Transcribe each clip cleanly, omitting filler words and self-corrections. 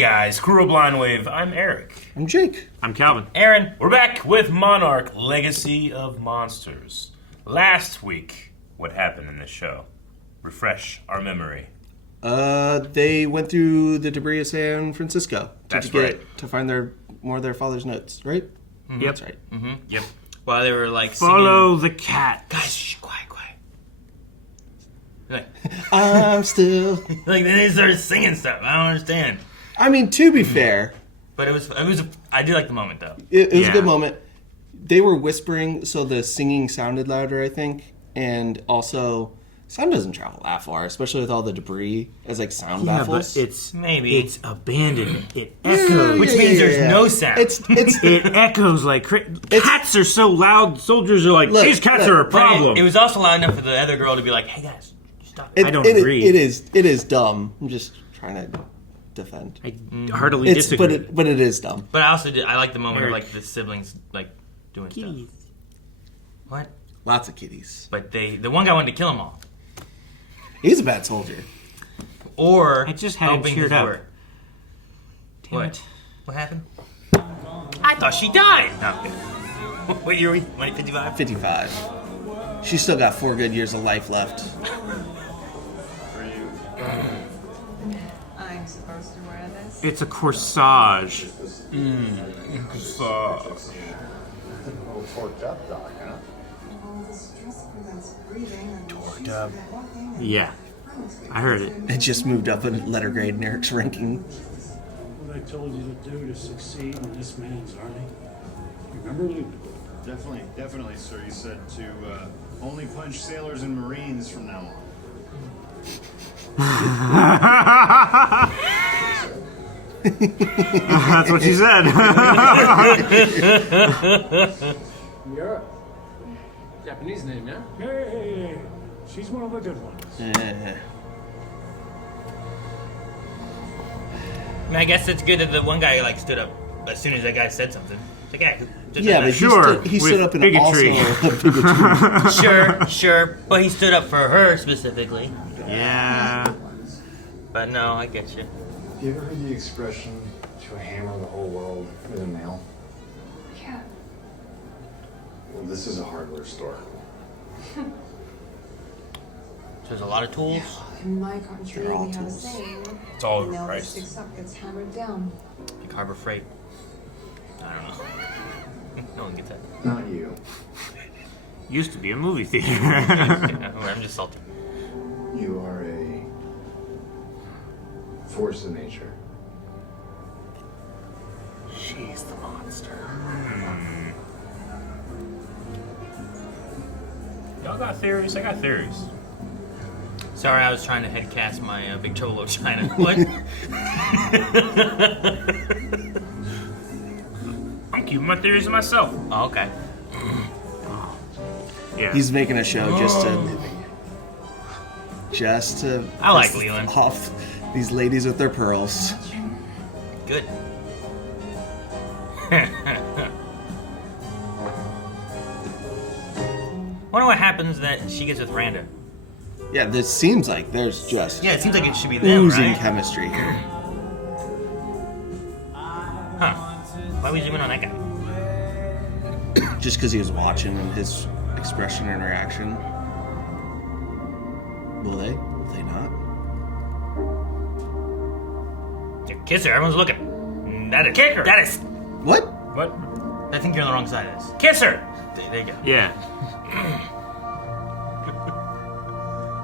guys, Crew of Blind Wave. I'm Eric. I'm Jake. I'm Calvin. Aaron. We're back with Monarch, Legacy of Monsters. Last week, what happened in this show? Refresh our memory. They went through the debris of San Francisco to find more of their father's notes, right? Mm-hmm. Yep. That's right. Mm-hmm. Yep. While they were like Follow singing, the cat. guys, shh, quiet. Like, I'm still... Like, then they started singing stuff. I don't understand. I mean, to be fair... But it was. I do like the moment, though. It was a good moment. They were whispering, so the singing sounded louder, I think. And also, sound doesn't travel that far, especially with all the debris as, like, sound baffles. But it's Yeah, abandoned. It echoes. Which means there's no sound. It echoes like cats are so loud. Soldiers are like, these cats are a problem. It was also loud enough for the other girl to be like, "Hey guys, stop." I don't agree. It is dumb. I'm just trying to defend. I heartily disagree. But it is dumb. But I like the moment of like the siblings like doing Kitties. stuff. What? Lots of kitties. But the one guy wanted to kill them all. He's a bad soldier. Or I just had him helping cheered his up. work. Damn What? it. What happened? I thought she died. No. What year are we? 55? 55. She's still got 4 good years of life left. I'm supposed to wear this? It's a corsage. All torqued up, Doc, huh? Torqued up. Yeah, I heard it. It just moved up a letter grade in Eric's ranking. What I told you to do to succeed in this man's army. Remember, Luke? Definitely, sir. You said to only punch sailors and Marines from now on. That's what she said. Europe. Japanese name, yeah? Hey, she's one of the good ones. I mean, I guess it's good that the one guy like stood up as soon as that guy said something. It's like, Yeah, but Sure, he stood with up in bigotry. also bigotry. sure, but he stood up for her specifically. Yeah. But no, I get you. You ever heard the expression to hammer the whole world with a nail? Yeah. Well, this is a hardware store. So there's a lot of tools. In my country, They're all we have a tools. saying. It's all the nail that overpriced. sticks up gets hammered down. Like Harbor Freight. I don't know. No one gets that. Not you. Used to be a movie theater. I'm just salty. You are a force of nature. She's the monster. Y'all got theories? I got theories. Sorry, I was trying to headcast my Big Trouble Little China. What? I'm keeping my theories to myself. Oh, okay. Yeah. He's making a show just to I like piss Leland. off these ladies with their pearls. Good. Wonder what happens that she gets with Randa. Yeah, this seems like there's just Yeah, it seems like it should be them, oozing right? chemistry here. Huh. Why we zoom in on that guy? Just because he was watching and his expression and reaction. Will they? Will they not? Yeah, kiss her, everyone's looking. That is kick her. That is What? what? I think you're on the wrong side of this. Kiss her! There you go. Yeah.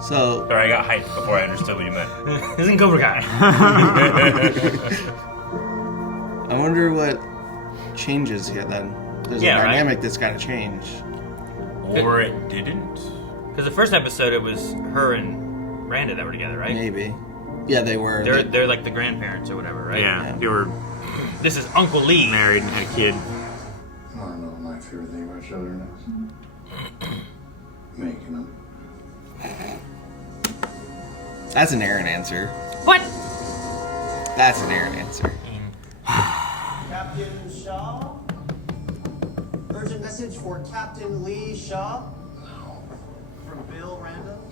So Sorry, I got hyped before I understood what you meant. Isn't Cobra Kai? I wonder what changes here then. There's Yeah, a right? dynamic that's got to change. Or it didn't? Because the first episode, it was her and Randa that were together, right? Maybe. Yeah, they were. They're like the grandparents or whatever, right? Yeah. Yeah. They were This is Uncle Lee. married and had a kid. I don't know what my favorite thing about children is. Making them. That's an Aaron answer. What? That's an Aaron answer. Captain Shaw? Urgent message for Captain Lee Shaw? From Bill Randall?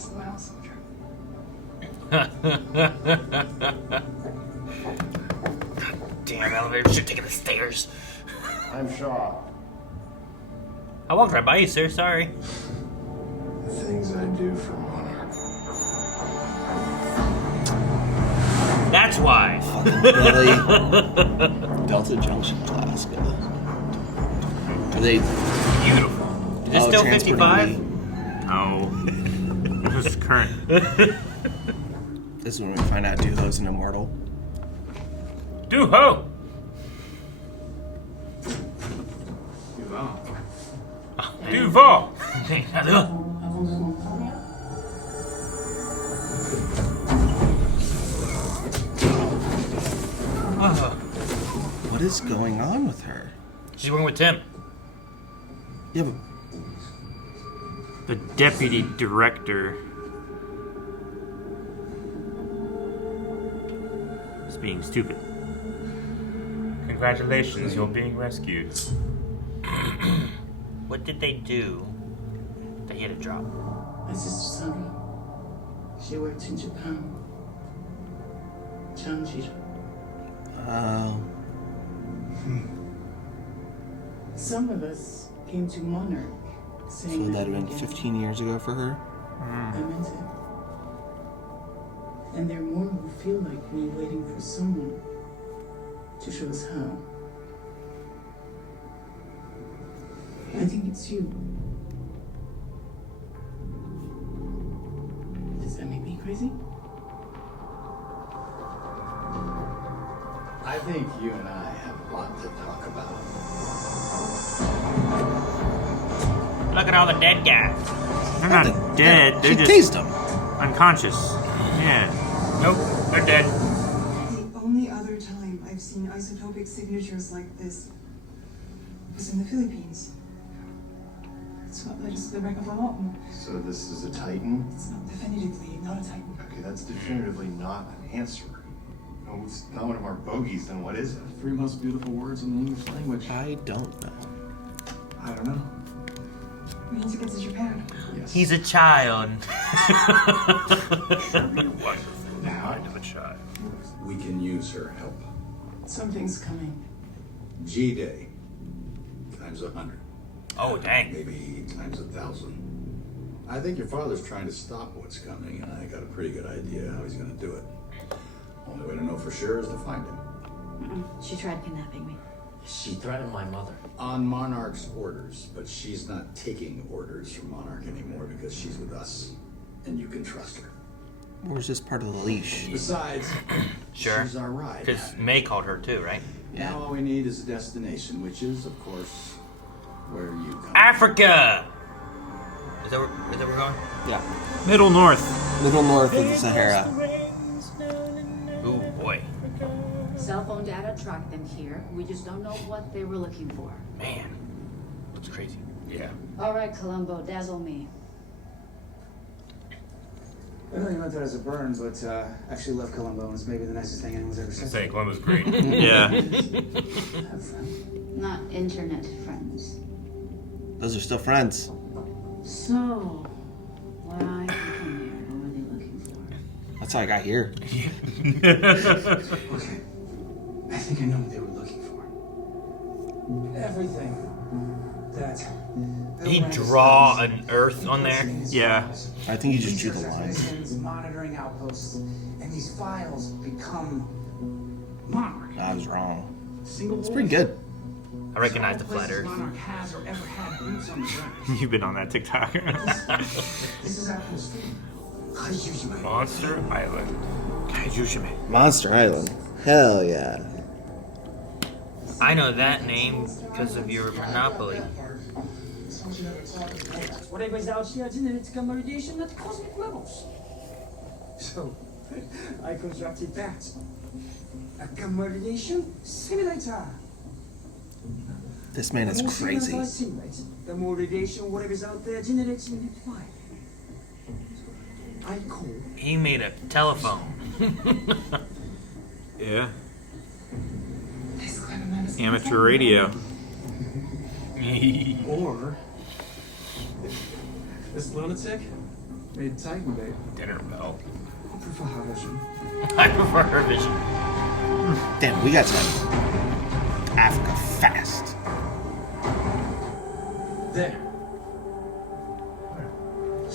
Slow down, soldier. Damn, elevator should take the stairs. I'm Shaw. I walked right by you, sir. Sorry. The things I do for Monarch. That's why. Really? Delta Junction, Alaska. Are they Beautiful. Is this still transporting 55? me? No. This is current. This is when we find out Duho's an immortal. Duho! Duval! What is going on with her? She's working with Tim. Yeah, but The deputy director is being stupid. Congratulations, you're being rescued. What did they do that he had to drop? My sister Sahara. She worked in Japan. Chanjiro. Some of us came to Monarch so saying that had been again. 15 years ago for her? I meant it. And there are more who feel like me waiting for someone to show us how. I think it's you. Does that make me crazy? I think you and I have a lot to talk about. Look at all the dead guys. They're not dead. They're She just tased him. unconscious. Yeah. Nope, they're dead. The only other time I've seen isotopic signatures like this was in the Philippines. It's what led us to the wreck of the Lawton. So this is a Titan? It's not definitively not a Titan. Okay, that's definitively not an answer. No, it's not one of our bogeys, then what is it? Three most beautiful words in the English language. I don't know. I don't know. We need to get to Japan. Yes. He's a child. Now, Mind of a child. We can use her help. Something's coming. G-Day times 100. Oh, dang. Maybe times 1,000. I think your father's trying to stop what's coming, and I got a pretty good idea how he's going to do it. Only way to know for sure is to find him. She tried kidnapping me. She threatened my mother. On Monarch's orders, but she's not taking orders from Monarch anymore because she's with us, and you can trust her. Or is this part of the leash? Besides, Sure. she's our ride. Because May called her too, right? Now all we need is a destination, which is, of course, where you come. Africa! Is that where we're going? Yeah. Middle North. Middle north of the Sahara. Ooh, boy. Cell phone data tracked them here. We just don't know what they were looking for. Man. That's crazy. yeah. All right, Colombo, dazzle me. I know you meant that as a burn, but actually love Colombo and it's maybe the nicest thing anyone's ever I said. say Columbo's great. Yeah. Have fun. Not internet friends. Those are still friends. So, why come here? What were they looking for? That's how I got here. Okay. I think I know what they were looking for. Everything that... Did he draw an earth on there? Yeah. I think you just drew the line. Monitoring outposts, and these files become Monarch. I was wrong. Single It's pretty good. I recognize the flat places earth. Monarch has or ever had boots on the ground. You've been on that TikTok. This is our history. Monster Island. Monster Island. Hell yeah. I know that name because of your Monopoly. Whatever is out here generates gamma radiation at cosmic levels. So, I constructed that. A gamma radiation simulator. This man is The more signals crazy. I simulate, the more radiation whatever's out there generates multiplied. I call He made a telephone. Yeah. This clever man is Amateur radio. Or this lunatic Made Titan, babe. Dinner bell. I prefer her vision. I prefer her vision. Damn, we got to Africa fast. There.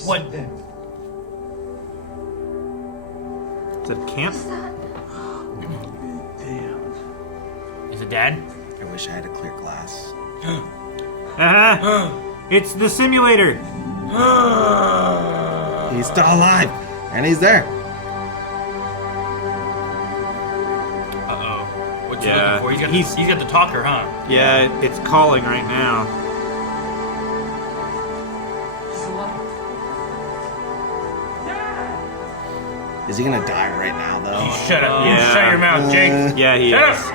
What? There. Is it camp? Damn. Is it Dad? I wish I had a clear glass. It's the simulator. He's still alive, and he's there. Uh-oh. What's Yeah, he looking for? He's got the talker, huh? Yeah, it's calling right now. Is he gonna die right now, though? You shut up. You shut your mouth, Jake. Yeah, he Shut is. up.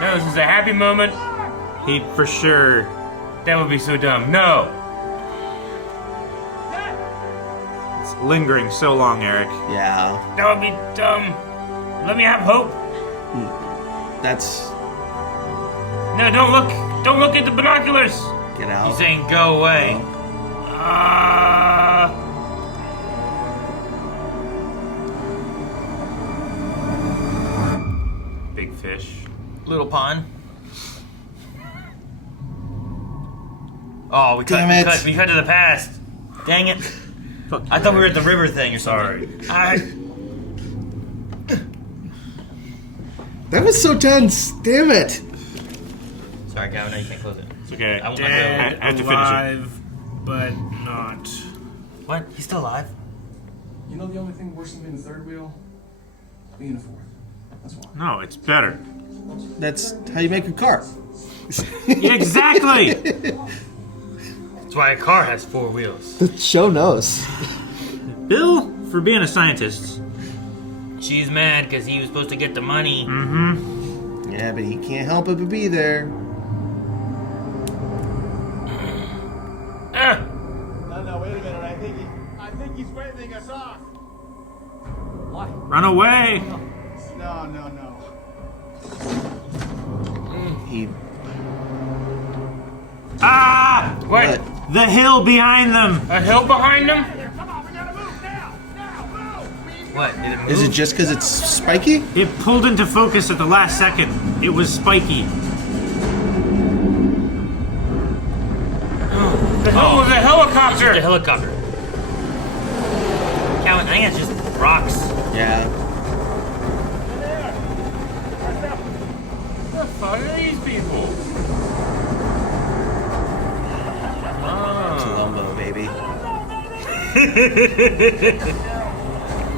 No, this is a happy moment. He for sure. That would be so dumb. No. It's lingering so long, Eric. Yeah. That would be dumb. Let me have hope. That's... No, don't look. Don't look at the binoculars. Get out. He's saying go away. Big fish. Little pond. Oh, we cut to the past. Dang it. I thought we were at the river thing or something. Sorry. That was so tense. Damn it. Sorry, Gavin, now you can't close it. It's okay. I have to finish it. Alive, but not. What? He's still alive? You know the only thing worse than being the third wheel? Being a fourth. That's why. No, it's better. That's how you make a car. Yeah, exactly. That's why a car has 4 wheels. The show knows. Bill, for being a scientist. She's mad because he was supposed to get the money. Mm-hmm. Yeah, but he can't help it but be there. No, wait a minute. I think he's waving us off. Why? Run away. No. He... Ah! What? The hill behind them. A hill behind him? Come on, we gotta move now. What? Did it move? Is it just because it's spiky? It pulled into focus at the last second. It was spiky. The hill was a helicopter! It's just a helicopter. Calvin, I think it's just rocks. Yeah. What the fuck are these people? Colombo, baby.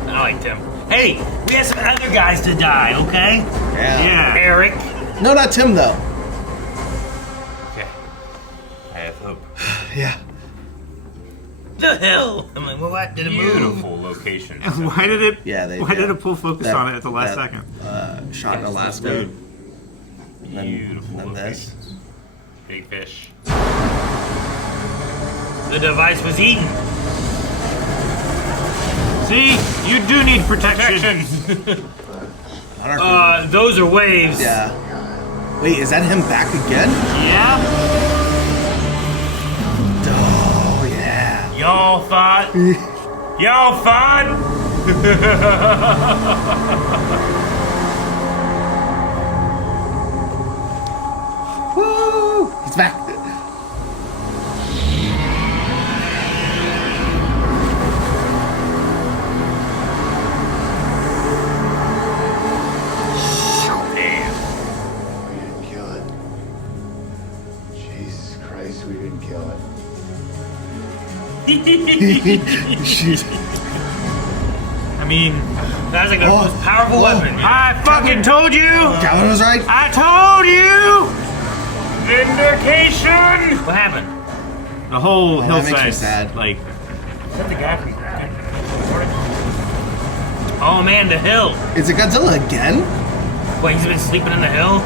I liked him. Hey, we have some other guys to die, okay? Yeah. Eric. No, not Tim, though. Okay. I have hope. Yeah. The hell? I'm like, well, what? Did it move? Beautiful location. Why did it? Yeah, Why did it pull focus on it at the last second? Shot in Alaska. Beautiful And then this. locations. Big fish. The device was eaten. See, you do need protection. Those are waves. Yeah. Wait, is that him back again? Yeah. Oh, yeah. Y'all thought? Y'all thought? Woo! He's back. I mean, that's like the most powerful weapon. I fucking told you. Calvin was right. I told you. Vindication. What happened? The whole that makes me hillside, sad. like. Is that the guy from? Oh man, the hill. Is it Godzilla again? Wait, he's been sleeping in the hill?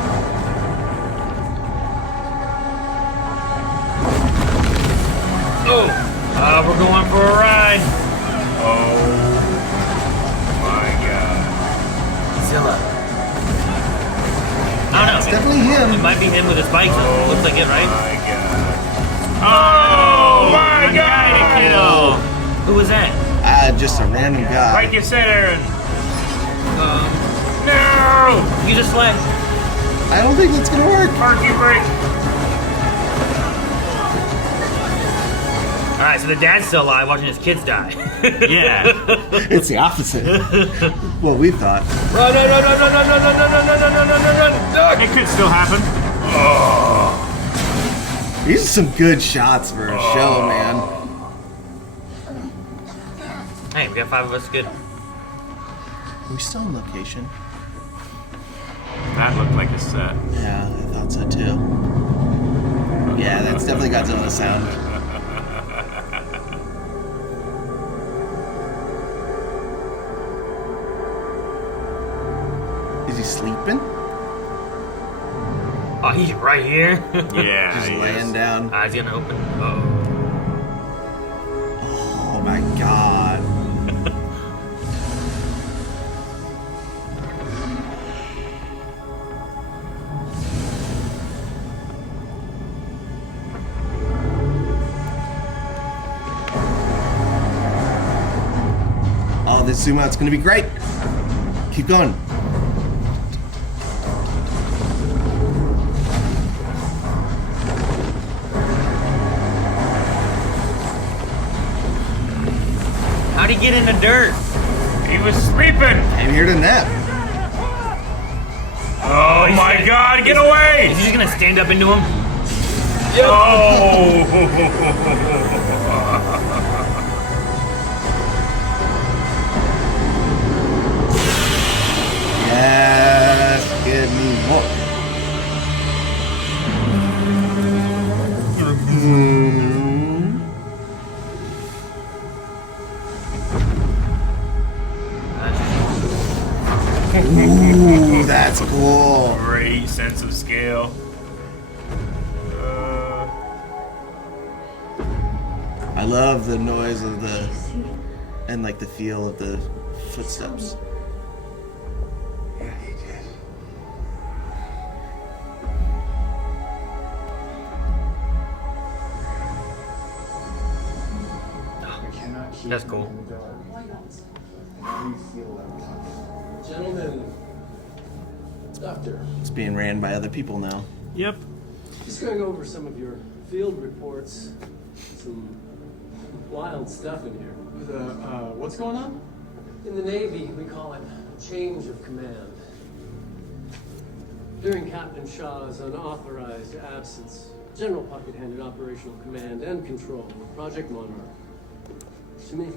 Oh, we're going for a ride. Oh my god. Godzilla. I don't know. It's definitely him. It might be him with his bikes. Looks like it, right? My God. Oh my god! was that? Just a random guy. Like you said, Aaron. No! Use a sled. I don't think that's gonna work. Parky break. Alright, so the dad's still alive watching his kids die. Yeah. It's the opposite. What we thought. Run, run, run, run, run, run, run, run, run, run, run, run, run, run. It could still happen. These are some good shots for a show, man. Hey, we got 5 of us. Good. Are we still on location? That looked like a set. Yeah, I thought so too. Yeah, that's definitely Godzilla sound. Is he sleeping? Oh, he's right here. Yeah, Just he laying is. down. Eyes gonna open. Oh my god. Oh, this zoom out's gonna be great. Keep going. How'd he get in the dirt? He was sleeping. I'm here to nap. Oh my God! Get away! Is he just gonna stand up into him? Oh! Yes, give me more. Ooh, that's cool. Great sense of scale. I love the noise of the and like the feel of the footsteps. Yeah, he did. That's cool. How do you feel about it? Gentlemen, Doctor, It's being ran by other people now. Yep. just going over some of your field reports. Some wild stuff in here. What's going on? In the Navy, we call it change of command. During Captain Shaw's unauthorized absence, General Puckett handed operational command and control of Project Monarch to me.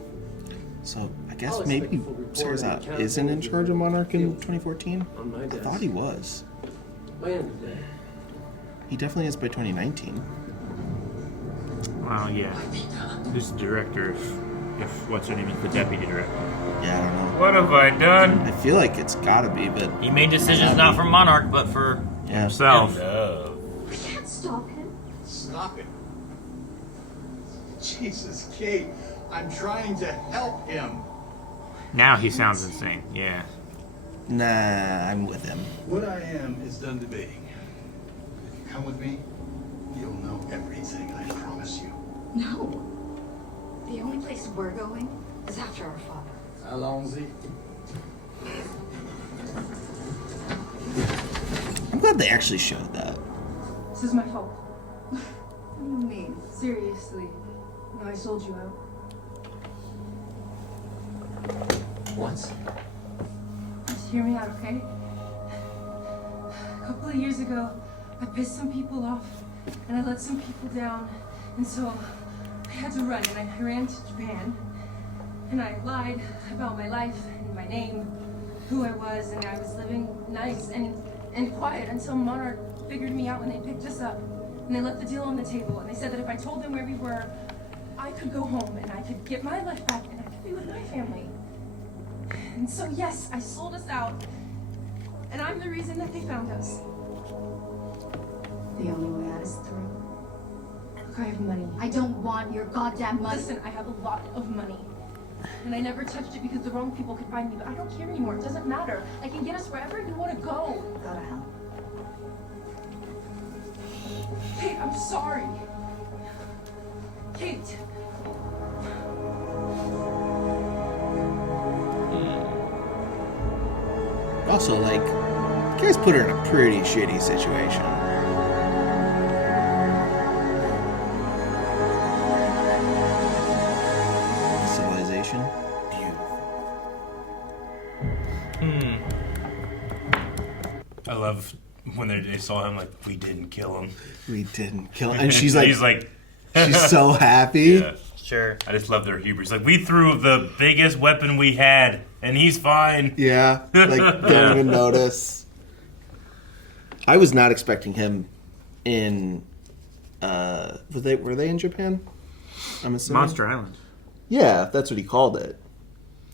So I guess maybe Sarazat isn't in charge of Monarch in 2014. On my I desk. thought he was. By end of day. He definitely is by 2019. Well, yeah. Who's the director? If what's her name is the deputy director? Yeah, I don't know. What have I done? I feel like it's gotta be, but He made decisions not for Monarch, but for himself. Love. We can't stop him. Stop it. Jesus, Kate. I'm trying to help him. Now he sounds insane. Yeah. nah, I'm with him. What I am is done debating. If you come with me, you'll know everything, I promise you. No. The only place we're going is after our father. Allons-y. I'm glad they actually showed that. This is my fault. What do you mean? Seriously. No, I sold you out. What? Just hear me out, okay? A couple of years ago, I pissed some people off, and I let some people down, and so I had to run, and I ran to Japan, and I lied about my life and my name, who I was, and I was living nice and quiet until Monarch figured me out when they picked us up, and they left the deal on the table, and they said that if I told them where we were, I could go home, and I could get my life back, and I could be with my family. And so, yes, I sold us out, and I'm the reason that they found us. The only way out is through. Look, I have money. I don't want your goddamn money. Listen, I have a lot of money. And I never touched it because the wrong people could find me, but I don't care anymore. It doesn't matter. I can get us wherever you want to go. Go to hell. Kate, I'm sorry. Kate. Also, like, you guys put her in a pretty shitty situation. Civilization. I love when they saw him, like, we didn't kill him. We didn't kill him. And she's like, she's so happy. Yeah. Sure. I just love their hubris. Like, we threw the biggest weapon we had, and he's fine. Yeah, like, don't even notice. I was not expecting him in, were they in Japan? I'm assuming. Monster Island. Yeah, that's what he called it.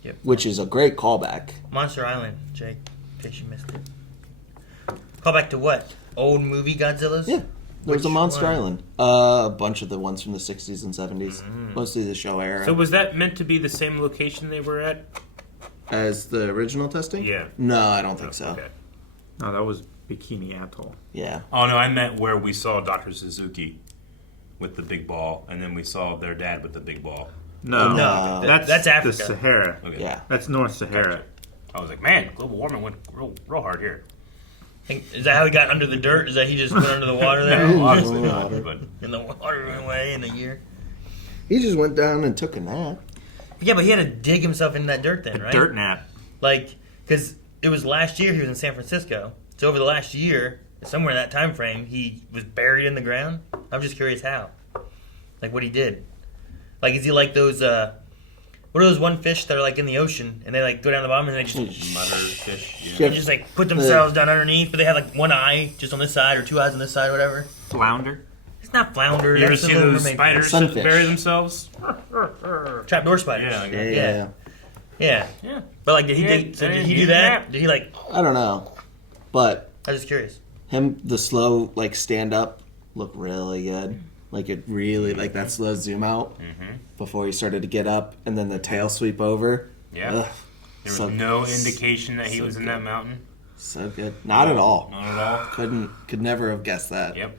Yep. Which is a great callback. Monster Island, Jake, in case you missed it. Callback to what? Old movie Godzillas? Yeah. There was a Monster one? Island. A bunch of the ones from the 60s and 70s. Mostly the show era. So was that meant to be the same location they were at? As the original testing? Yeah. No, I don't think so. Okay. No, that was Bikini Atoll. Yeah. Oh, no, I meant where we saw Dr. Suzuki with the big ball, and then we saw their dad with the big ball. No. That's Africa. the Sahara. Okay. Yeah. That's North Sahara. I was like, man, global warming went real hard here. Is that how he got under the dirt? Is that he just went under the water there? No, obviously not. But And the water went away in a year? He just went down and took a nap. Yeah, but he had to dig himself in that dirt then, right? Dirt nap. Like, because it was last year he was in San Francisco. So over the last year, somewhere in that time frame, he was buried in the ground. I'm just curious how. Like, what he did. Like, is he like those, what are those one fish that are like in the ocean and they like go down the bottom and they just mutter fish. They just like put themselves down underneath, but they have like one eye just on this side or two eyes on this side or whatever. Flounder? It's not flounder. You ever That's the see Little those Mermaid. spiders Sunfish. bury themselves? Trapdoor spiders. Yeah. Yeah. But like, did he do that? Did he like? I don't know. But I was just curious. him, the slow, like, stand up looked really good. Like, it really, like, that slow zoom out before he started to get up, and then the tail sweep over. Yeah. Ugh, There was no indication that he was in good. that mountain. So good. Not at all. Not at all. Could never have guessed that. Yep.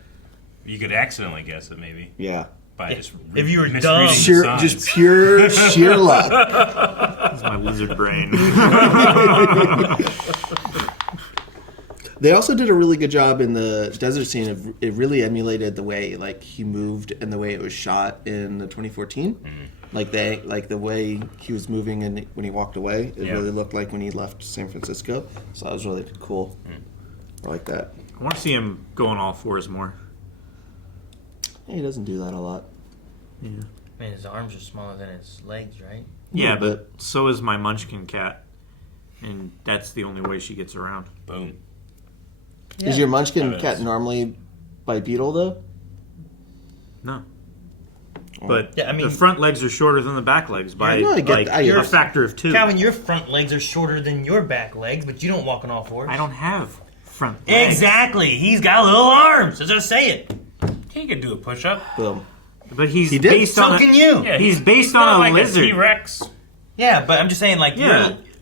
You could accidentally guess it, maybe. Yeah. By just if you were misreading dumb. the Sheer, signs. just pure sheer luck. That's my lizard brain. They also did a really good job in the desert scene of it really emulated the way like he moved and the way it was shot in the 2014. Like the way he was moving and when he walked away, it really looked like when he left San Francisco. So that was really cool. I like that. I want to see him go on all fours more. Yeah, he doesn't do that a lot. Yeah. Man, his arms are smaller than his legs, right? Yeah, but so is my Munchkin cat. And that's the only way she gets around. Boom. Yeah. Is your Munchkin cat normally bipedal though? No. But yeah, I mean, the front legs are shorter than the back legs by a a factor of 2. Calvin, your front legs are shorter than your back legs, but you don't walk on all fours. I don't have front legs. Exactly. He's got little arms. As I say it. He could do a push-up. Boom. But he's he did. based on so can you. Yeah, he's based not on a like lizard. A T-Rex. Yeah, but I'm just saying, like,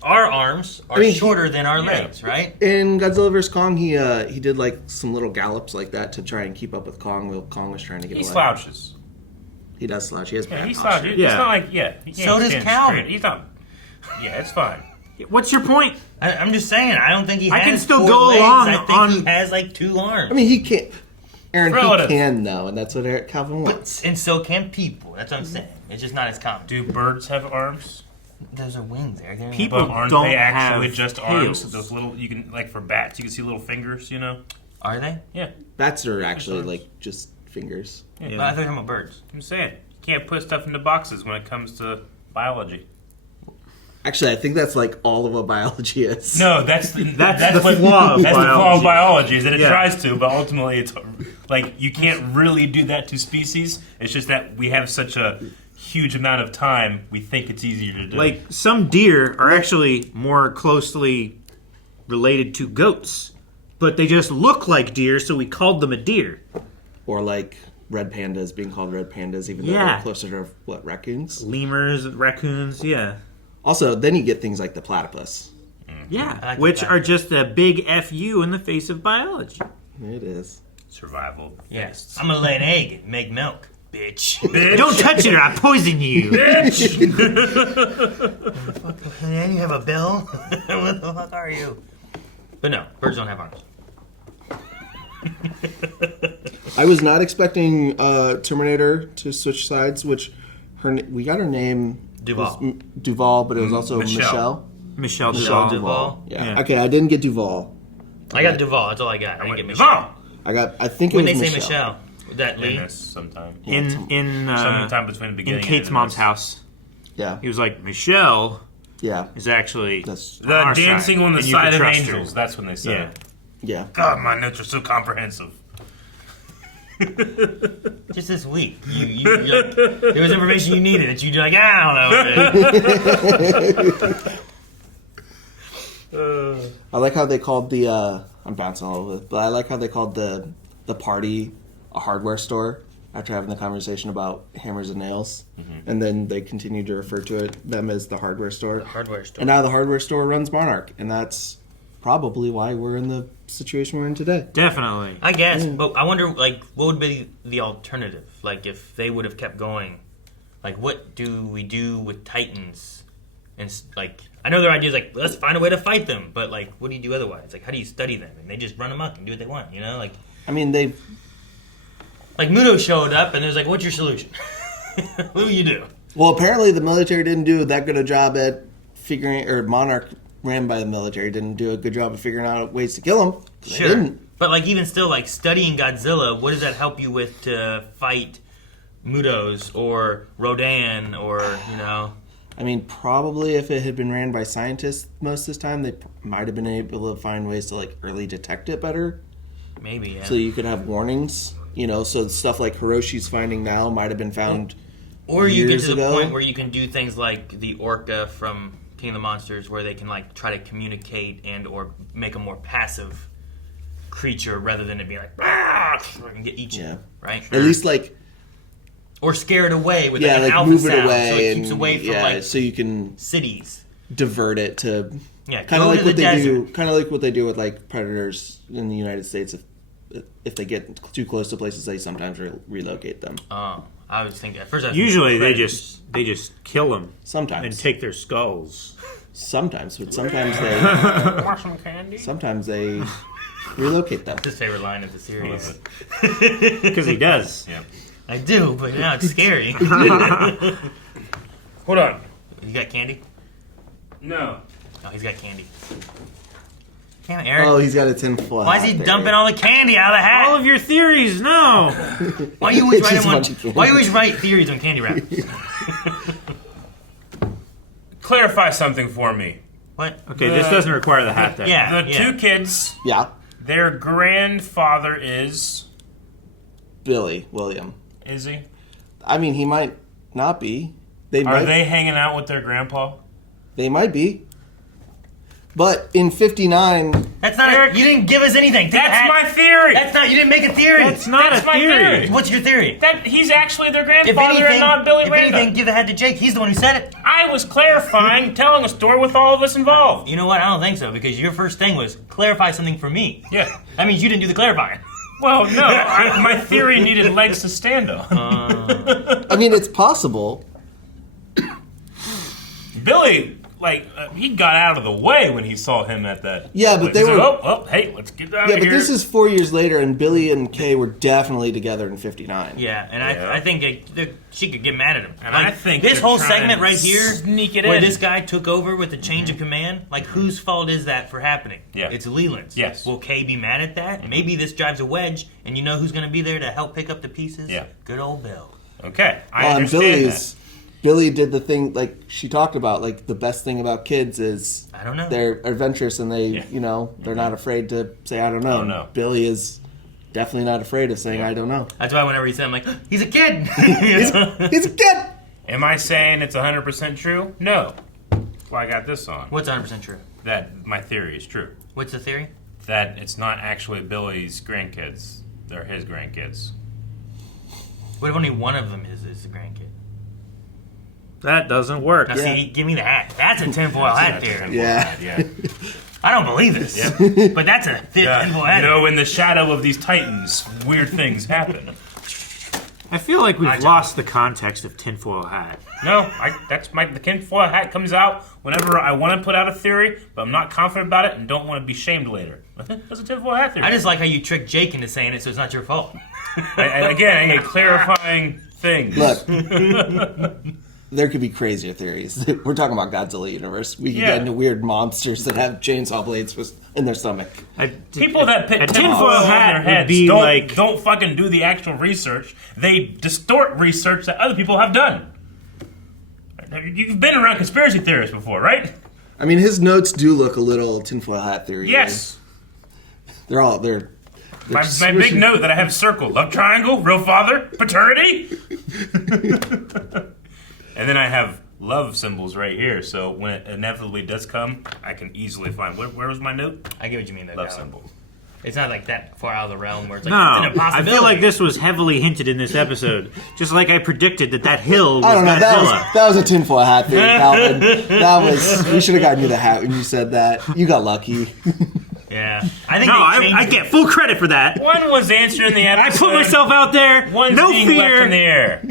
our arms are shorter than our legs, right? In Godzilla vs. Kong, he did like some little gallops like that to try and keep up with Kong while Kong was trying to get away. He slouches. He does slouch. He has bad he posture. slouches. It's not like, he can't So does stand Calvin. straight. He's not. Yeah, it's fine. What's your point? I'm just saying, I don't think he has I can still 4 go legs. along I think on- he has, like, 2 arms. I mean, he can't. Aaron, Relative. he can though, and that's what Eric Calvin wants. And so can people. That's what I'm saying. It's just not as common. Do birds have arms? Those are wings, Eric. People But aren't don't they actually have just tails. arms? Those little, you can, like for bats, you can see little fingers, you know? Are they? Yeah. Bats are actually like just fingers. Yeah. But I thought you were talking about birds. I'm saying, you can't put stuff into boxes when it comes to biology. Actually, I think that's like all of what biology is. No, that's the That's the what, flaw of that's the flaw of biology. biology, is that it Yeah. tries to, but ultimately it's like you can't really do that to species. It's just that we have such a huge amount of time, we think it's easier to do. Like, some deer are actually more closely related to goats, but they just look like deer, so we called them a deer. Or like red pandas being called red pandas, even though they're closer to what, raccoons? Lemurs, raccoons, yeah. Also, then you get things like the platypus. Yeah, I like which that. are just a big FU in the face of biology. It is. Survival. Yes. I'm going to lay an egg and make milk, bitch. Don't touch it or I poison you. And you have a bill? What the fuck are you? But no, birds don't have arms. I was not expecting Terminator to switch sides, which we got her name Duval. Duval, but it was also Michelle. Michelle Duval. Duval. Yeah. Okay, I didn't get Duval. I got Duval. That's all I got. I didn't get Duval. Michelle. I think it When was they say Michelle. Michelle, that Lee. Sometime. Sometime between the beginning in Kate's and mom's this. house. Yeah. He was like, Michelle Yeah. is actually The dancing on the and you side can of trust angels. her. That's when they said it. Yeah. God, my notes are so comprehensive. Just this week, you like, there was information you needed that you'd be like, I don't know. I like how they called the. I'm bouncing all over, but I like how they called the party a hardware store after having the conversation about hammers and nails, and then they continued to refer to them as the hardware store. The hardware store. And now the hardware store runs Monarch, and that's probably why we're in the situation we're in today. Definitely. I guess, but I wonder, like, what would be the alternative? Like, if they would have kept going, like, what do we do with Titans? And, like, I know their idea is, like, let's find a way to fight them, but, like, what do you do otherwise? Like, how do you study them? And they just run amok and do what they want, you know? Like, I mean, they've... Like, Muto showed up, and it was like, what's your solution? What do you do? Well, apparently the military didn't do that good a job at figuring... Or Monarch, ran by the military, didn't do a good job of figuring out ways to kill him. Sure. They didn't. But, like, even still, like, studying Godzilla, what does that help you with to fight Mutos or Rodan or, you know... I mean, probably if it had been ran by scientists most of this time, they might have been able to find ways to, like, early detect it better. Maybe, yeah. So you could have warnings, you know, so stuff like Hiroshi's finding now might have been found Or you get years to the ago. point where you can do things like the Orca from King of the Monsters, where they can, like, try to communicate and or make a more passive creature rather than it being like, and get each, right? At least, like... Or scare it away with yeah, an like alpha move it sound, away, so it keeps and, away from like so you can cities. Divert it to Yeah, kind of go like to what the they do, desert. kind of like what they do with like predators in the United States. If they get too close to places, they sometimes relocate them. Oh, I was thinking at first. I was Usually they predators. just kill them. Sometimes and take their skulls. Sometimes, but sometimes they Want some candy? sometimes they relocate them. His favorite line of the series. Because he does. Yeah. I do, but now it's scary. Hold on. You got candy? No. Oh, he's got candy. Damn it, Eric. Oh, he's got a tinfoil. Why is he dumping all the candy out of the hat? All of your theories, no. Why you always It's write just a them on? bunch of candy. Why you always write theories on candy wrap? Clarify something for me. What? Okay, this doesn't require the hat then. Yeah. The two kids, Yeah, their grandfather is Billy William. he? I mean, he might not be. Are they hanging out with their grandpa? They might be. But in '59, That's not. Eric, You didn't give us anything. Take the That's hat. my theory. That's not. You didn't make a theory. That's not That's a my theory. theory. What's your theory? That he's actually their If grandfather anything, and not Billy if Randall. anything, give the hat to Jake. He's the one who said it. I was clarifying, telling a story with all of us involved. You know what? I don't think so because your first thing was clarify something for me. Yeah. That means you didn't do the clarifying. Well, no, my theory needed legs to stand on. I mean, it's possible. Billy, he got out of the way when he saw him at that. Yeah, but place. they He's were. like, oh, hey, let's get out Yeah, of but here. this is 4 years later, and Billy and Kay were definitely together in '59. Yeah, and Yeah. I think she could get mad at him. And I think this they're whole trying segment to right here, sneak it where in. this guy took over with the change of command, like whose fault is that for happening? Yeah. It's Leland's. Yes. Will Kay be mad at that? Maybe this drives a wedge, and you know who's going to be there to help pick up the pieces? Yeah. Good old Bill. Okay, I And understand Billy did the thing like she talked about. Like the best thing about kids is I don't know. they're adventurous and they, they're not afraid to say I don't know. Don't know. Billy is definitely not afraid of saying I don't know. That's why whenever he said, I'm like, he's a kid. He's a kid. that. Am I saying it's 100% true? No. That's why I got this on. What's 100% true? That my theory is true. What's the theory? That it's not actually Billy's grandkids. They're his grandkids. What if only one of them is a grandkid? That doesn't work. Now, see, give me the hat. That's a tinfoil hat theory. Yeah. I don't believe this. But that's a tinfoil hat. You know, in the shadow of these titans, weird things happen. I feel like we've lost the context of tinfoil hat. No, the tinfoil hat comes out whenever I want to put out a theory, but I'm not confident about it and don't want to be shamed later. That's a tinfoil hat theory. I just like how you tricked Jake into saying it, so it's not your fault. Again, a clarifying thing. Look, there could be crazier theories. We're talking about Godzilla universe. We can get into weird monsters that have chainsaw blades in their stomach. People that put tinfoil hat in their heads don't fucking do the actual research. They distort research that other people have done. You've been around conspiracy theorists before, right? I mean, his notes do look a little tinfoil hat theory. Yes. They're my big note that I have circled: love triangle, real father, paternity. And then I have love symbols right here, so when it inevitably does come, I can easily find. Where was my note? I get what you mean, though. Love symbol. It's not like that far out of the realm where it's like No, it's an impossibility. I feel like this was heavily hinted in this episode. Just like I predicted that hill was I don't know. Godzilla. That was a tinfoil hat theory, Calvin. We should have gotten you the hat when you said that. You got lucky. Yeah, I think I get full credit for that. One was answered in the episode. I put myself out there. One's no being fear. left in the air.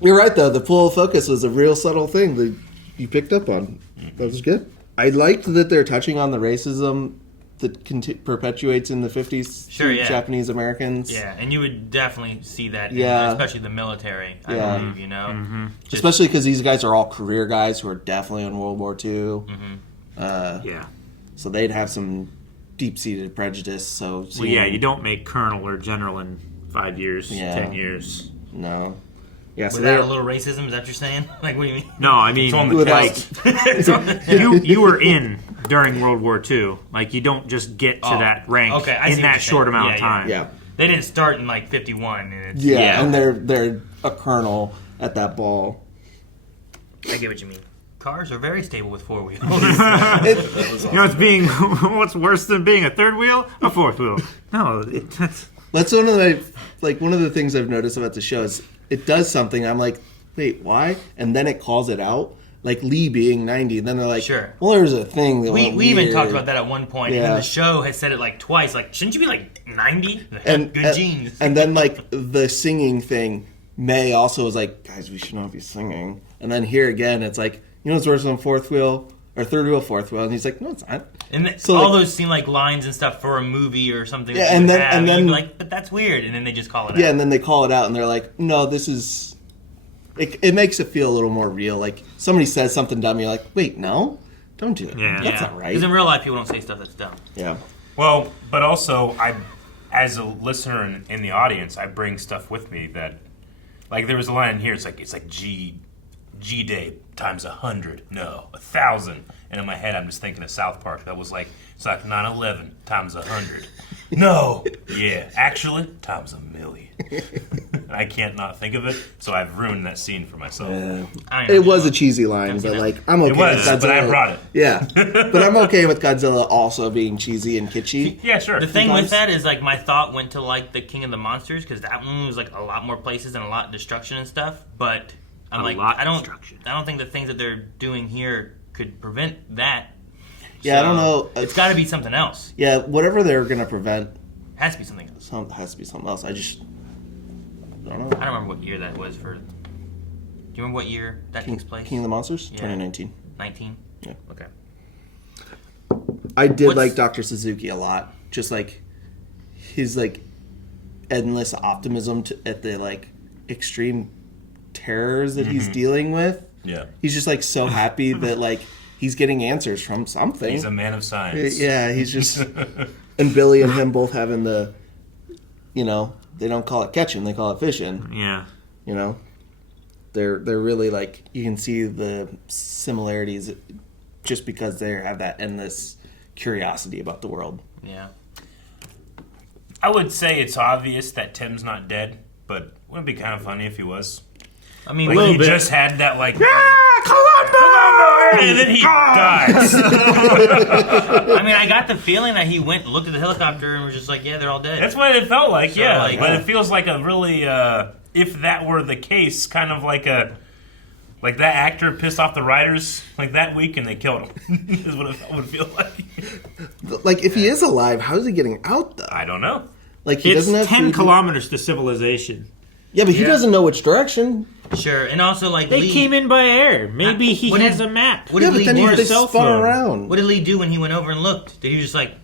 You're right, though. The pull of focus was a real subtle thing that you picked up on. That was good. I liked that they're touching on the racism that perpetuates in the 50s Japanese Americans. Yeah, and you would definitely see that, especially the military, I believe, you know. Mm-hmm. Especially because these guys are all career guys who are definitely in World War II. Mm-hmm. So they'd have some deep-seated prejudice. So you don't make colonel or general in 5 years, 10 years. No. Yeah, so without a little racism, is that what you're saying? Like, what do you mean? No, I mean, you were in during World War II. Like, you don't just get to that rank in that short amount of time. Yeah. They didn't start in, like, 51. And and they're a colonel at that ball. I get what you mean. Cars are very stable with four wheels. What's worse than being a third wheel? A fourth wheel. No, that's one of the things I've noticed about the show is it does something. I'm like, wait, why? And then it calls it out. Like Lee being 90. And then they're like, well, there's a thing that we even talked about that at one point. And then the show has said it like twice. Like, shouldn't you be like 90? Good genes. And then like the singing thing, May also was like, guys, we should not be singing. And then here again, it's like, you know what's worse than fourth wheel? Or third wheel, fourth wheel. And he's like, no, it's not. And all those seem like lines and stuff for a movie or something. Yeah, and then you'd be like, but that's weird. And then they just call it out. Yeah, and then they call it out, and they're like, no, this is... It makes it feel a little more real. Like, somebody says something dumb, you're like, wait, no? Don't do it. Yeah. That's not right. Because in real life, people don't say stuff that's dumb. Yeah. Well, but also, as a listener in the audience, I bring stuff with me that... Like, there was a line in here, it's like G-Day times 100. No, 1,000. And in my head, I'm just thinking of South Park. That was like, it's like 9/11 times 100. No. Yeah, actually, times 1,000,000. I can't not think of it, so I've ruined that scene for myself. It was a cheesy line, but like, I'm okay with Godzilla. But I brought it. Yeah. But I'm okay with Godzilla also being cheesy and kitschy. Yeah, sure. The thing with that is, like, my thought went to, like, the King of the Monsters, because that one was, like, a lot more places and a lot of destruction and stuff, but I'm like, I don't think the things that they're doing here could prevent that. Yeah, I don't know. It's got to be something else. Yeah, whatever they're going to prevent... Has to be something else. Has to be something else. I don't know. I don't remember what year that was for... Do you remember what year that takes place? King of the Monsters? Yeah. 2019. 19? Yeah. Okay. I did like Dr. Suzuki a lot. Just like his like endless optimism at the like extreme terrors that he's dealing with. Yeah. He's just like so happy that like he's getting answers from something. He's a man of science. Yeah, he's just... And Billy and him both having the... You know, they don't call it catching, they call it fishing. Yeah. You know? They're really like... You can see the similarities just because they have that endless curiosity about the world. Yeah. I would say it's obvious that Tim's not dead, but wouldn't it be kind of funny if he was? I mean, like, a little he bit. just had that, like... Colombo! And then he dies. I mean, I got the feeling that he went, looked at the helicopter, and was just like, yeah, they're all dead. That's what it felt like, So, yeah. like, but it feels like a really, if that were the case, kind of like a... Like that actor pissed off the writers like that week and they killed him. Is what it would feel like. Like, if he is alive, how is he getting out, though? I don't know. Like he It's doesn't have 10 food. kilometers to civilization. Yeah, but he doesn't know which direction. Sure, and also like They Lee, came in by air. Maybe he what has did- a map. What Yeah, did but Lee then do? they cell spun phone. around. What did Lee do when he went over and looked? Did he just like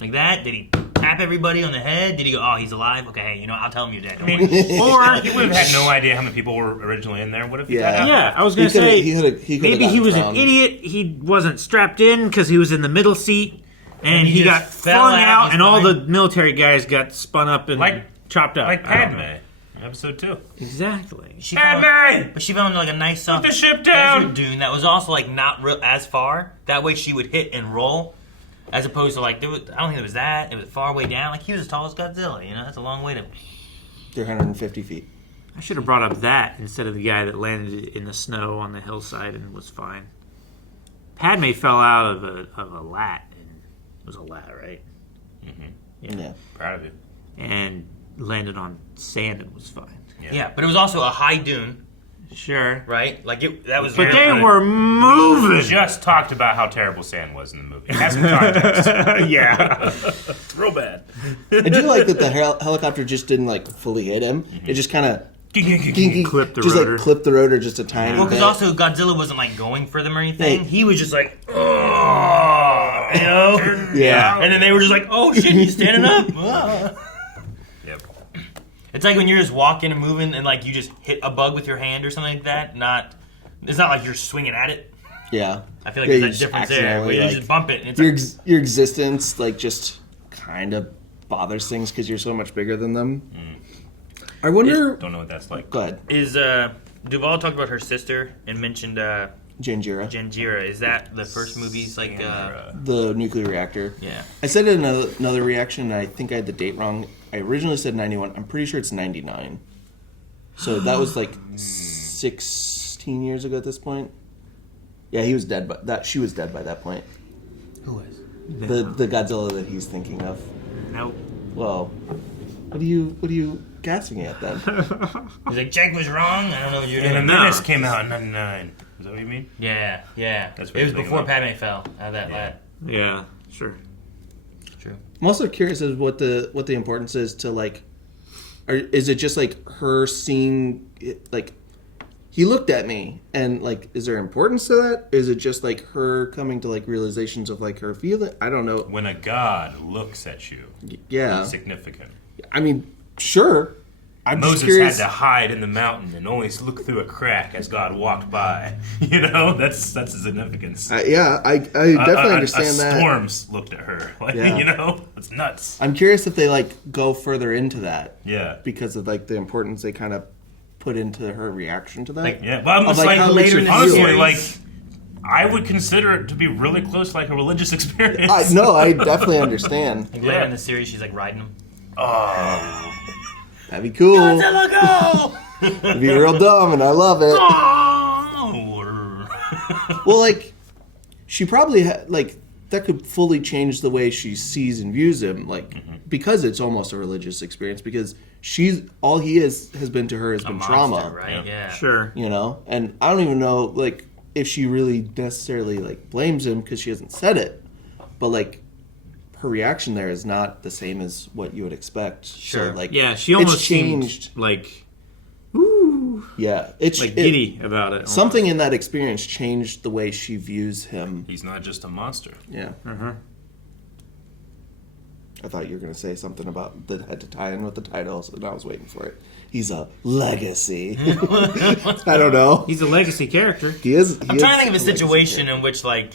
that? Did he tap everybody on the head? Did he go, "Oh, he's alive"? Okay, hey, I'll tell him you're dead. Don't worry. Or He would have had no idea how many people were originally in there. What if he got out? yeah, I was gonna He coulda- say he coulda- he coulda maybe he gotten was drowned. an idiot. He wasn't strapped in because he was in the middle seat, and he he just got fell flung out out, his and all the mind. military guys got spun up and Like- chopped up. Like I don't know. Padme, episode 2. Exactly. She found, Padme! but she found like a nice soft Put the ship down! desert dune that was also like not as far. That way she would hit and roll, as opposed to like I don't think it was that. It was far way down. Like he was as tall as Godzilla. That's a long way to. 350 feet. I should have brought up that instead of the guy that landed in the snow on the hillside and was fine. Padme fell out of a lat, and it was a lat, right? Yeah. Proud of you. And landed on sand and was fine. Yeah, but it was also a high dune, Sure. right? Like that was. But very- they were We moving. just talked about how terrible sand was in the movie. It has some context. Yeah. It's real bad. I do like that the helicopter just didn't like fully hit him. It just kind of Clipped the just rotor. like clipped the rotor just a tiny Well, bit. because also Godzilla wasn't like going for them or anything. Hey. He was just like, oh, Yeah. And then they were just like, oh shit, he's standing up. Yep. It's like when you're just walking and moving and like you just hit a bug with your hand or something like that. It's not like you're swinging at it. Yeah. I feel like Yeah, you there's that just difference there where accidentally, you like, just bump it. And it's your like, your existence like just kind of bothers things because you're so much bigger than them. I wonder. Don't know what that's like. Go ahead. is Duvall talked about her sister and mentioned Janjira, Janjira. Is that the first movie's like? the nuclear reactor. Yeah. I said in another reaction, and I think I had the date wrong. I originally said 91. I'm pretty sure it's 99. So that was like 16 years ago at this point. Yeah, he was dead, but she was dead by that point. Who was? The Godzilla that he's thinking of. Nope. Well, what are you gasping at then? He's like, Jake was wrong. I don't know what you're And doing. the Menace came out in 99. Is that what you mean? Yeah. That's what It was you're before thinking Padme fell out of that lat. Yeah, sure. True. I'm also curious as what the importance is to like, is it just like her seeing it, like he looked at me and like is there importance to that? Is it just like her coming to like realizations of like her feeling? I don't know. When a god looks at you, Yeah, it's significant. I mean, sure. I'm just Moses curious. had to hide in the mountain and only look through a crack as God walked by. That's the significance. Yeah, I definitely understand that. Storms looked at her. Like, Yeah. it's nuts. I'm curious if they like go further into that. Yeah. Because of like the importance they kind of put into her reaction to that. Like, yeah, but I'm Of, just like, how it makes her feel. honestly, like, I would consider it to be really close to like a religious experience. No, I definitely understand. Like later in the series, she's like riding him. Oh. That'd be cool. Godzilla, go! It'd be real dumb, and I love it. Well, like, she probably like that could fully change the way she sees and views him, like because it's almost a religious experience. Because all he has been to her has been monster, trauma, right? Yeah. Sure. And I don't even know like if she really necessarily like blames him because she hasn't said it, but like her reaction there is not the same as what you would expect. Sure. So, like, Yeah, she almost it's changed. seemed like, ooh, Yeah, it's like giddy about it. Something in that experience changed the way she views him. He's not just a monster. Yeah. Uh-huh. I thought you were going to say something about that had to tie in with the titles, and I was waiting for it. He's a legacy. I don't know. He's a legacy character. He is. I'm trying to think of a situation in which, like,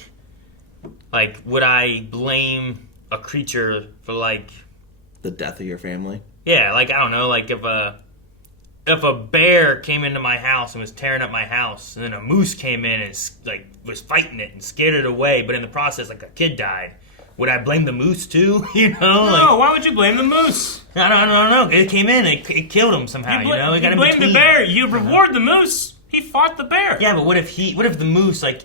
would I blame a creature for like the death of your family? Yeah, like I don't know, like if a bear came into my house and was tearing up my house, and then a moose came in and like was fighting it and scared it away, but in the process, like a kid died. Would I blame the moose too? No, why would you blame the moose? I don't know. It came in, it killed him somehow. You got blame the bear. You reward the moose. He fought the bear. Yeah, but what if the moose like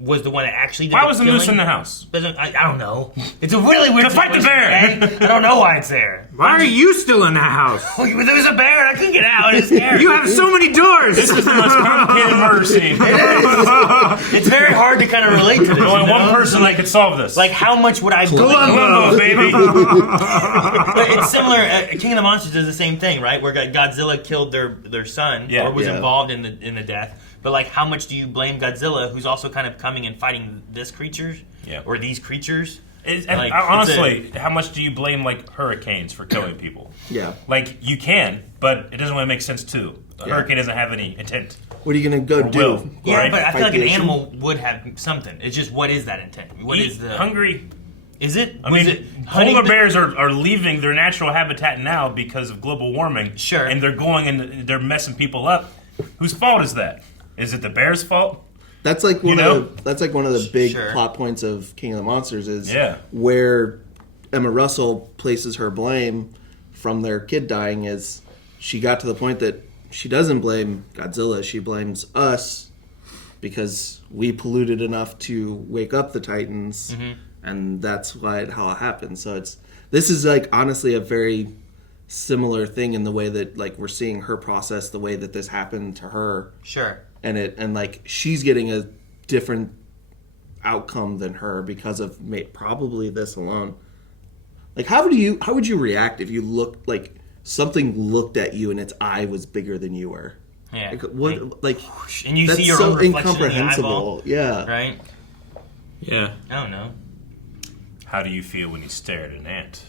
was the one that actually did Why the was the killing. moose in the house? I don't know. It's a really weird To fight the situation, bear! okay? I don't know why it's there. Why are you still in the house? Oh, there was a bear and I couldn't get out. It's scary. You have so many doors. This is the most complicated murder scene. It's very hard to kind of relate to this. There's only you know? one person that could solve this. Like, how much would I... Colombo, baby! But it's similar. King of the Monsters does the same thing, right? Where Godzilla killed their son, or was involved in the death. But like, how much do you blame Godzilla, who's also kind of coming and fighting this creature, or these creatures? Honestly, how much do you blame like hurricanes for killing people? Yeah. Like you can, but it doesn't really make sense too. A hurricane doesn't have any intent. What are you gonna go do? Will, yeah, right? but I feel like an animal would have something. It's just, what is that intent? What is the hungry? Is it? I mean, polar bears are leaving their natural habitat now because of global warming. Sure. And they're going and they're messing people up. Whose fault is that? Is it the bear's fault? That's like one of the big Sure. plot points of King of the Monsters is where Emma Russell places her blame from their kid dying is she got to the point that she doesn't blame Godzilla, she blames us because we polluted enough to wake up the Titans, and that's how it happened. So this is like honestly a very similar thing in the way that like we're seeing her process the way that this happened to her. Sure. And like she's getting a different outcome than her because of probably this alone. Like how would you react if you looked like something looked at you and its eye was bigger than you were? Yeah. And you that's see your so own reflection in the incomprehensible. eyeball. Yeah. Right? Yeah. I don't know. How do you feel when you stare at an ant?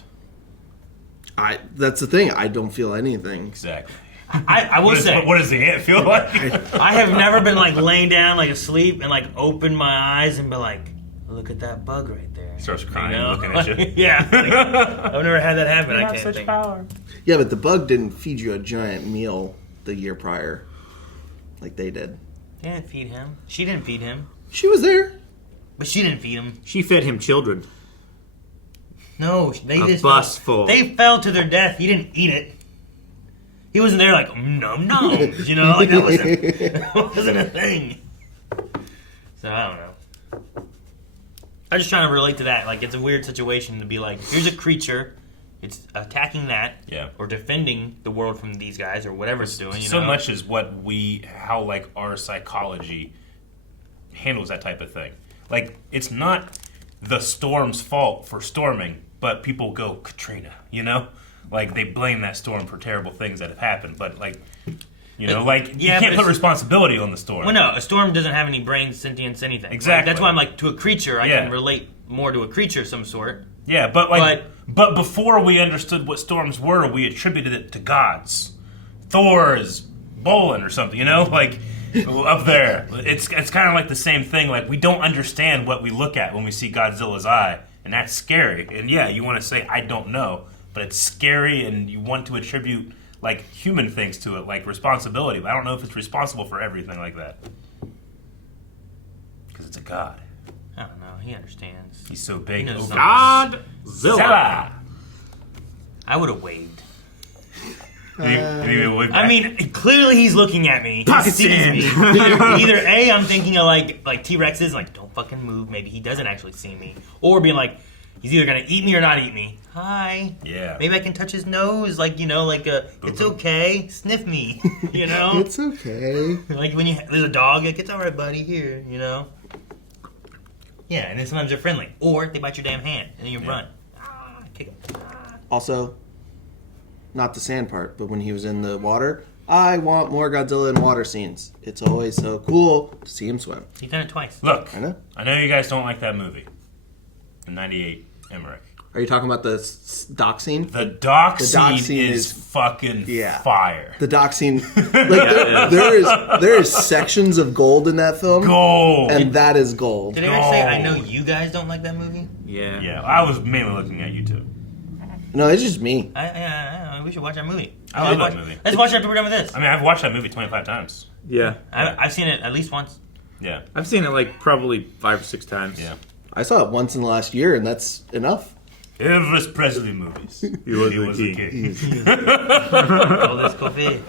That's the thing. I don't feel anything. Exactly. I will say. What does the ant feel like? I have never been like laying down like asleep and like open my eyes and be like, look at that bug right there. Starts crying, looking at you. Yeah. Like, I've never had that happen. You I have can't such think. power. Yeah, but the bug didn't feed you a giant meal the year prior, like they did. They didn't feed him. She didn't feed him. She was there, but she didn't feed him. She fed him children. No, they a just bus full. They fell to their death. He didn't eat it. He wasn't there like nom noms, you know, like that wasn't a thing. So I don't know. I'm just trying to relate to that. Like, it's a weird situation to be like, here's a creature, it's attacking that, or defending the world from these guys, or whatever it's doing. So much is how like our psychology handles that type of thing. Like, it's not the storm's fault for storming, but people go Katrina, you know? Like, they blame that storm for terrible things that have happened, but like, you can't put responsibility on the storm. Well, no, a storm doesn't have any brains, sentience, anything. Exactly. Like, that's why I'm like, to a creature, I can relate more to a creature of some sort. Yeah, but before we understood what storms were, we attributed it to gods. Thor is bowling or something, you know? Like, up there. It's kind of like the same thing. Like, we don't understand what we look at when we see Godzilla's eye, and that's scary. And yeah, you want to say, I don't know. But it's scary, and you want to attribute like human things to it, like responsibility. But I don't know if it's responsible for everything like that, because it's a god. I don't know. He understands. He's so big. Godzilla. I would have waved. I mean, clearly he's looking at me. He sees me. Either A, I'm thinking of like T-Rexes, like don't fucking move. Maybe he doesn't actually see me, or being like, he's either gonna eat me or not eat me. Hi. Yeah. Maybe I can touch his nose, like it's okay. Sniff me. You know. It's okay. Like when there's a dog, like it's all right, buddy. Here, you know. Yeah, and then sometimes they're friendly, or they bite your damn hand and then you run. Kick them. Also, not the sand part, but when he was in the water, I want more Godzilla in water scenes. It's always so cool to see him swim. He's done it twice. Look, I know you guys don't like that movie. The 98 Emmerich. Are you talking about the dock scene? The dock scene is fucking fire. The dock scene, like there is sections of gold in that film. Gold, and that is gold. Did Eric say, I know you guys don't like that movie? Yeah. Yeah, I was mainly looking at you two. No, it's just me. We should watch that movie. I love that movie. Let's watch it after we're done with this. I mean, I've watched that movie 25 times. Yeah. I've seen it at least once. Yeah. I've seen it like probably 5 or 6 times. Yeah. I saw it once in the last year, and that's enough. Elvis Presley movies. He was the king. All this coffee.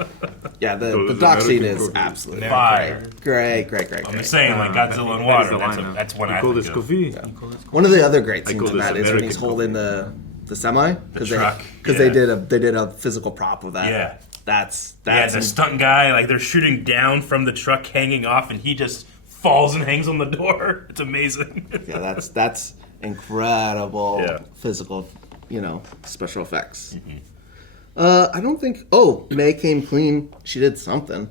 Yeah, the dock scene is absolutely fire. Great. I'm just saying, like Godzilla and water. That's one I think of. Yeah. One of the other great scenes in that is when he's holding the semi because they did a physical prop of that. Yeah, that's the stunt guy. Like they're shooting down from the truck, hanging off, and he just falls and hangs on the door. It's amazing. Yeah, that's incredible physical, special effects. I don't think. Oh, May came clean. She did something.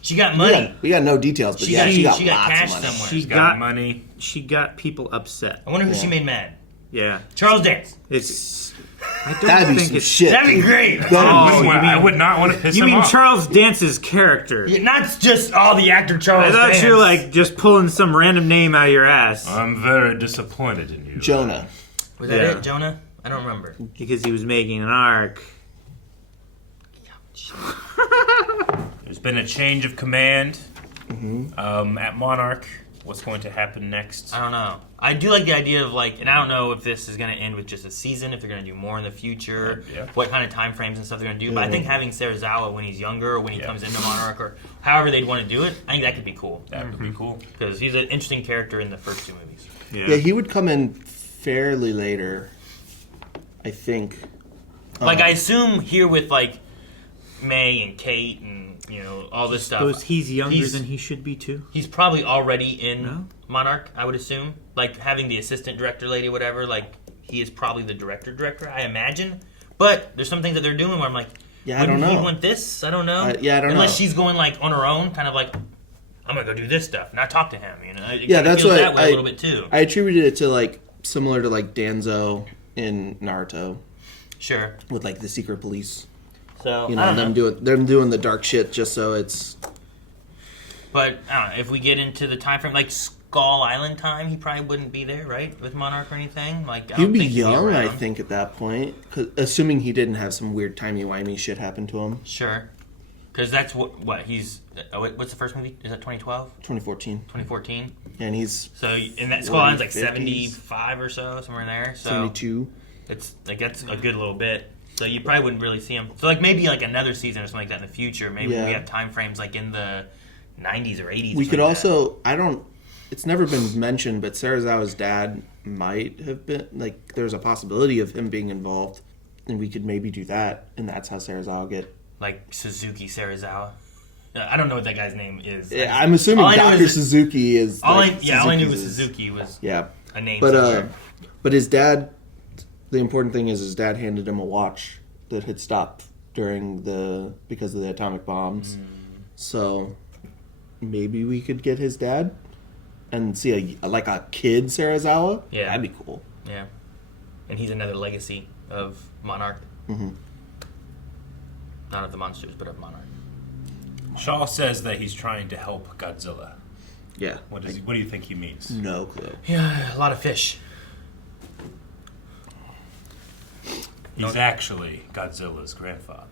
She got money. We got no details, but she got lots cash of money. somewhere. She got money. She got people upset. I wonder who she made mad. Yeah, Charles Dance. I don't That'd be think some it's shit. That'd be great. I would not want to piss him off. You mean Charles Dance's character? Yeah, not just the actor Charles I thought Dance. you were like just pulling some random name out of your ass. I'm very disappointed in you. Jonah. Was that it, Jonah? I don't remember. Because he was making an arc. There's been a change of command at Monarch. What's going to happen next? I don't know. I do like the idea of and I don't know if this is going to end with just a season, if they're going to do more in the future, what kind of time frames and stuff they're going to do. But I think having Serizawa when he's younger, or when he comes into Monarch, or however they'd want to do it, I think that could be cool. That would be cool. Because he's an interesting character in the first two movies. Yeah, he would come in fairly later, I think. I assume here with May and Kate and all this stuff. Suppose he's younger than he should be too. He's probably already in Monarch, I would assume. Having the assistant director lady, whatever. He is probably the director, I imagine. But there's some things that they're doing where I'm like, I don't know. He want this? I don't know. I don't know. Unless she's going on her own, kind of I'm gonna go do this stuff, not talk to him. That's what that way a little bit too. I attributed it to similar to Danzo in Naruto. Sure. With the secret police. So them doing the dark shit just so it's. But I don't know if we get into the time frame Skull Island time, he probably wouldn't be there, right, with Monarch or anything. He'd be young, I think, at that point, assuming he didn't have some weird timey-wimey shit happen to him. Sure, because that's what he's. What's the first movie? Is that 2012? 2014. 2014. And he's in that Skull Island's 75 or so, somewhere in there. So 72. It's that's a good little bit. So you probably wouldn't really see him. So maybe another season or something like that in the future. Maybe we have time frames in the 90s or 80s. We could also it's never been mentioned, but Serizawa's dad might have been there's a possibility of him being involved, and we could maybe do that, and that's how Serizawa get Suzuki Serizawa. I don't know what that guy's name is. I'm assuming Dr. Suzuki is. All I knew was Suzuki was a name. But his dad. The important thing is his dad handed him a watch that had stopped because of the atomic bombs. So maybe we could get his dad and see a kid Serizawa. Yeah, that'd be cool. Yeah, and he's another legacy of Monarch. Mm-hmm. Not of the monsters, but of Monarch. Shaw says that he's trying to help Godzilla. Yeah. What do you think he means? No clue. Yeah, a lot of fish. He's actually Godzilla's grandfather.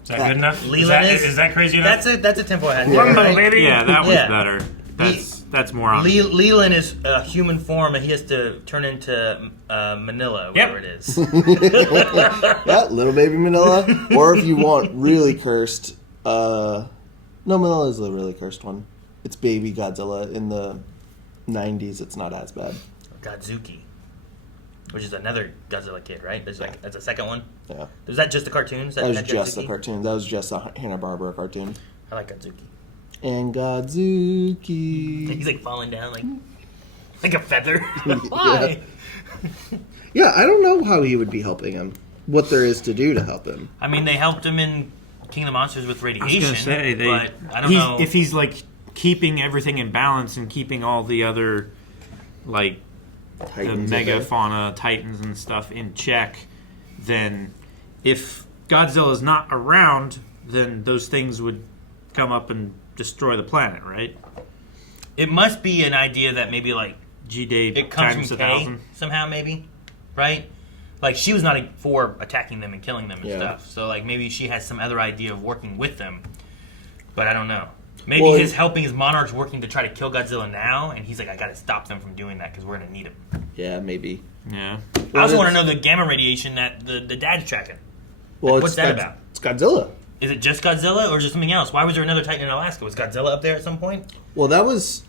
Is that good enough? Is that crazy enough? That's a tempo ahead. Rumble, baby. Yeah, that was better. That's more on. Leland is a human form, and he has to turn into Manila, whatever it is. Yeah, little baby Manila. Or if you want really cursed, no, Manila is the really cursed one. It's baby Godzilla. In the 90s, it's not as bad. Godzuki. Which is another Godzilla kid, right? That's a second one? Yeah. Was that just the cartoons? That was just the cartoons. That was just a Hanna-Barbera cartoon. I like Godzuki. And Godzuki. He's falling down like a feather. Why? Yeah, I don't know how he would be helping him. What there is to do to help him. I mean, they helped him in King of the Monsters with radiation. I was gonna say, but I don't know if he's keeping everything in balance and keeping all the other Titans, the megafauna titans and stuff in check, then if Godzilla's not around, then those things would come up and destroy the planet, right? It must be an idea that maybe G-Day it comes times from 1,000 somehow, maybe, right? She was not for attacking them and killing them and stuff. So maybe she has some other idea of working with them, but I don't know. Maybe his helping his Monarch's working to try to kill Godzilla now, and he's I got to stop them from doing that because we're going to need him. Yeah, maybe. Yeah. I also want to know the gamma radiation that the dad's tracking. Well, what's that about? It's Godzilla. Is it just Godzilla or just something else? Why was there another Titan in Alaska? Was Godzilla up there at some point? Well, that was.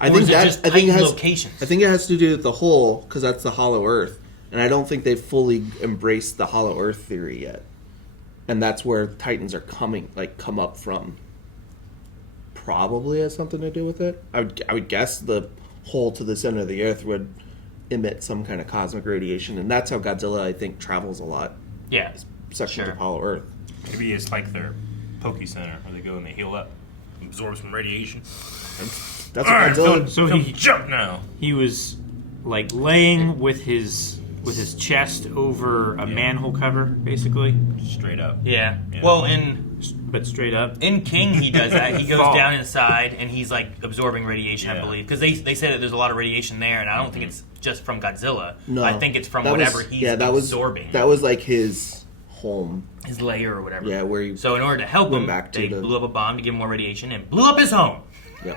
I Or think is it that just I think it Titan has locations? I think it has to do with the whole because that's the Hollow Earth, and I don't think they've fully embraced the Hollow Earth theory yet, and that's where Titans are come up from. Probably has something to do with it. I would guess the hole to the center of the Earth would emit some kind of cosmic radiation, and that's how Godzilla I think travels a lot. Yeah, Sections of Hollow Earth. Maybe it's like their Poke Center where they go and they heal up, absorb some radiation. That's All right, Godzilla. So he jump now. He was like laying with his chest over a manhole cover, basically. Straight up. Yeah. Well, but straight up. In King, he does that. He goes Fall. down inside and he's like absorbing radiation, I Yeah. believe, because they say that there's a lot of radiation there, and I don't think it's just from Godzilla. No, I think it's from that whatever was, he's that was, absorbing. That was like his home. His lair or whatever. Yeah, where he So in order to help went him, back to they the- blew up a bomb to give him more radiation and blew up his home. Yep.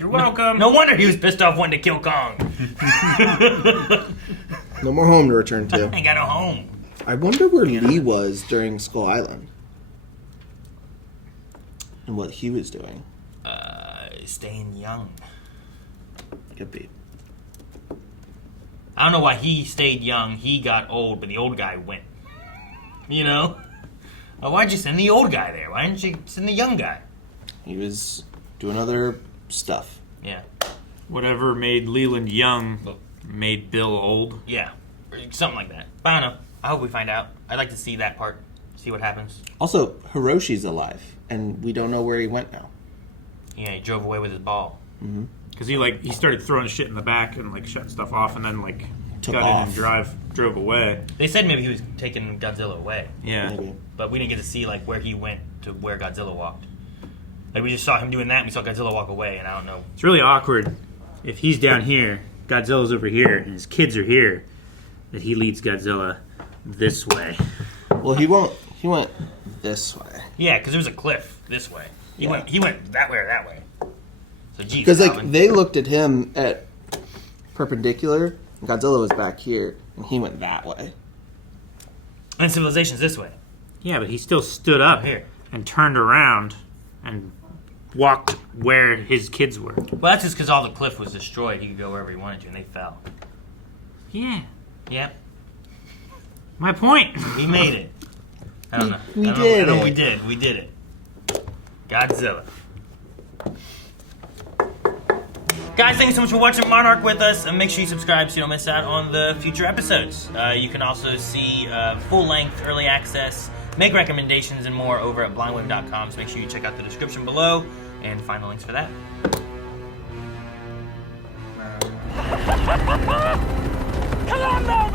You're welcome. No wonder he was pissed off wanting to kill Kong. No more home to return to. Ain't got no home. I wonder where Lee was during Skull Island. And what he was doing. Staying young. Could be. I don't know why he stayed young. He got old, but the old guy went. You know? Why'd you send the old guy there? Why didn't you send the young guy? He was doing other stuff. Yeah. Whatever made Leland young made Bill old. Yeah. Or something like that. But I don't know. I hope we find out. I'd like to see that part. See what happens. Also, Hiroshi's alive, and we don't know where he went now. Yeah, he drove away with his ball. Mm-hmm. Because he started throwing shit in the back and like shutting stuff off, and then like Took got off. in and drove away. They said maybe he was taking Godzilla away. Yeah. Maybe. But we didn't get to see like where he went to where Godzilla walked. Like we just saw him doing that and we saw Godzilla walk away, and I don't know. It's really awkward if he's down here, Godzilla's over here, and his kids are here, that he leads Godzilla this way. Well, he won't. He went this way. Yeah, because there was a cliff this way. He went that way or that way. So geez, Because like Calvin. they looked at him at perpendicular, and Godzilla was back here, and he went that way. And Civilization's this way. Yeah, but he still stood up Here. and turned around and walked where his kids were. Well, that's just because all the cliff was destroyed. He could go wherever he wanted to, and they fell. Yeah. Yep. My point. We made it. I don't know. We I don't did know. it. We did. We did it. Godzilla. Guys, thanks so much for watching Monarch with us, and make sure you subscribe so you don't miss out on the future episodes. You can also see full-length early access, make recommendations, and more over at blindwave.com, so make sure you check out the description below and find the links for that. Colombo!